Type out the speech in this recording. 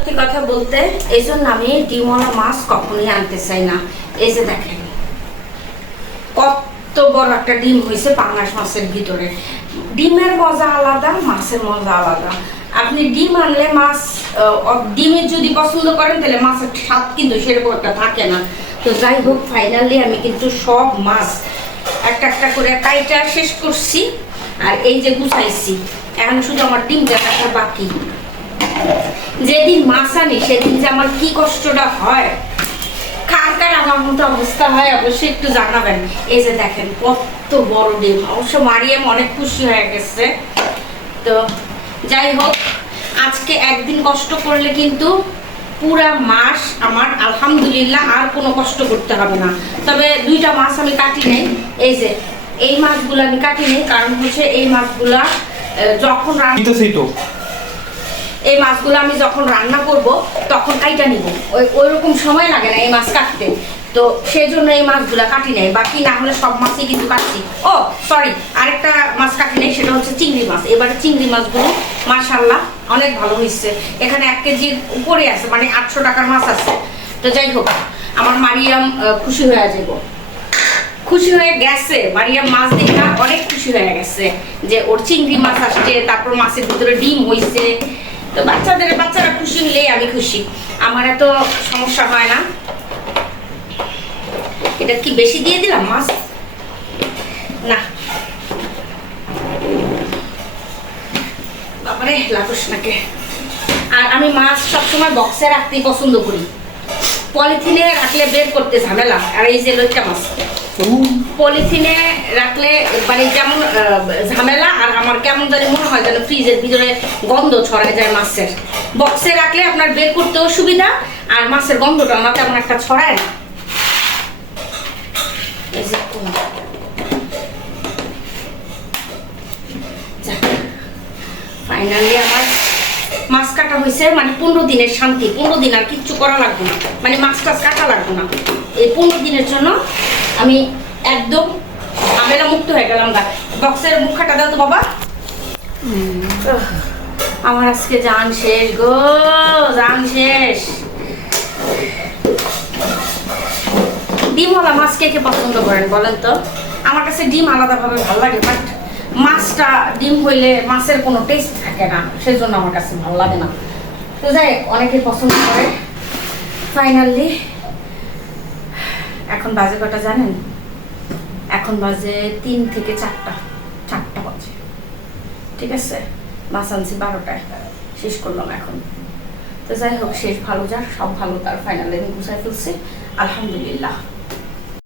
সত্যি কথা বলতে এই জন্য আমি ডিমওয়ালা মাছ কখনোই আনতে চাই না। এই যে দেখেন কত বড় একটা ডিম হয়েছে পাঙ্গাস মাছের ভিতরে। ডিমের মজা আলাদা, মাছের মজা আলাদা। আপনি ডিম আনলে মাছ ডিমের যদি পছন্দ করেন তাহলে মাছের স্বাদ কিন্তু সেরকম একটা থাকে না। তো যাই হোক, ফাইনালি আমি কিন্তু সব মাছ একটা একটা করে কাইটা শেষ করছি আর এই যে গুছাইছি। এখন শুধু আমার ডিম দেখাটা বাকি। যেদিন মাছ আনি সেদিন যে আমার কি কষ্টটা হয়, কার কার আমার মতো অবস্থা হয় অবশ্যই একটু জানাবেন। এই যে দেখেন কত বড় ডিম। অবশ্য মারিয়াম অনেক খুশি হয়ে গেছে। তো যাই হোক, আজকে একদিন কষ্ট করলে কিন্তু পুরা মাস আমার আলহামদুলিল্লাহ আর কোনো কষ্ট করতে হবে না। তবে দুইটা মাছ আমি কাটি নেই। এই যে এই মাছগুলো আমি কাটি নেই, কারণ হচ্ছে এই মাছগুলা যখন এই মাছগুলো আমি যখন রান্না করব তখন কাইটা নিব, ওইরকম সময় লাগে না এই মাছ কাটতে। তো সেই জন্য এই মাছগুলো কাটি নেই, বাকি না হলে সব মাছই কিন্তু কাটছি। ও সরি, আরেকটা মাছ কাটি নেই, সেটা হচ্ছে চিংড়ি মাছ। এবারে চিংড়ি মাছগুলো মাশাআল্লাহ অনেক ভালো হয়েছে। এখানে 1 কেজির উপরে আছে, মানে 800 টাকার মাছ আছে। তো যাই হোক, আমার মারিয়াম খুশি হয়ে যাব, খুশি হয়ে গেছে। মারিয়াম মাছ দেখা অনেক খুশি হয়ে গেছে যে ওর চিংড়ি মাছ আসছে, তারপর মাছের ভিতরে ডিম হয়েছে। তো বাচ্চারা খুশি হলেই আমি খুশি, আমার এত সমস্যা হয় না। এটা কি বেশি দিয়ে দিলাম মাছ? না বাবারে, লাগুস নাকে। আর আমি মাছ সবসময় বক্সে রাখতেই পছন্দ করি, পলিথিনে রাখলে বের করতে ঝামেলা। আর এই যে লইট্টা মাছ পলিথিনে রাখলে মানে যেমন ঝামেলা, আর আমার কেমন জানি মনে হয় যেন ফ্রিজের ভিতরে গন্ধ ছড়ায় যায় মাছের। বক্সে রাখলে আপনার বের করতেও সুবিধা, আর মাছের গন্ধটা না তেমন একটা ছড়ায় না। ফাইনালি আমার মাছ কাটা হয়েছে, মানে 15 দিনের শান্তি। 15 দিন আর কিচ্ছু করা লাগবে না, মানে মাছ টাছ কাটা লাগবে না। এই 15 দিনের জন্য আমি একদম ঝামেলা মুক্ত হয়ে গেলাম। বক্সের মুখাটা দাও তো বাবা। আমার আজকে জান শেষ গো, জান শেষ। ডিমওয়ালা মাছ কে কে পছন্দ করেন বলেন তো? আমার কাছে ডিম আলাদাভাবে ভালো লাগে, বাট মাছটা ডিম হইলে মাছের কোনো টেস্ট থাকে না, সেজন্য আমার কাছে ভালো লাগে না। তো যাই হোক, অনেকে পছন্দ করে। ফাইনালি এখন বাজে কটা জানেন? এখন বাজে 3 থেকে 4টা বাজে। ঠিক আছে, মাছ আনছি 12টায়, শেষ করলাম এখন। তো যাই হোক, শেষ ভালো যার, সব ভালো তার। ফাইনালি আমি গুছাই ফেলছি আলহামদুলিল্লাহ।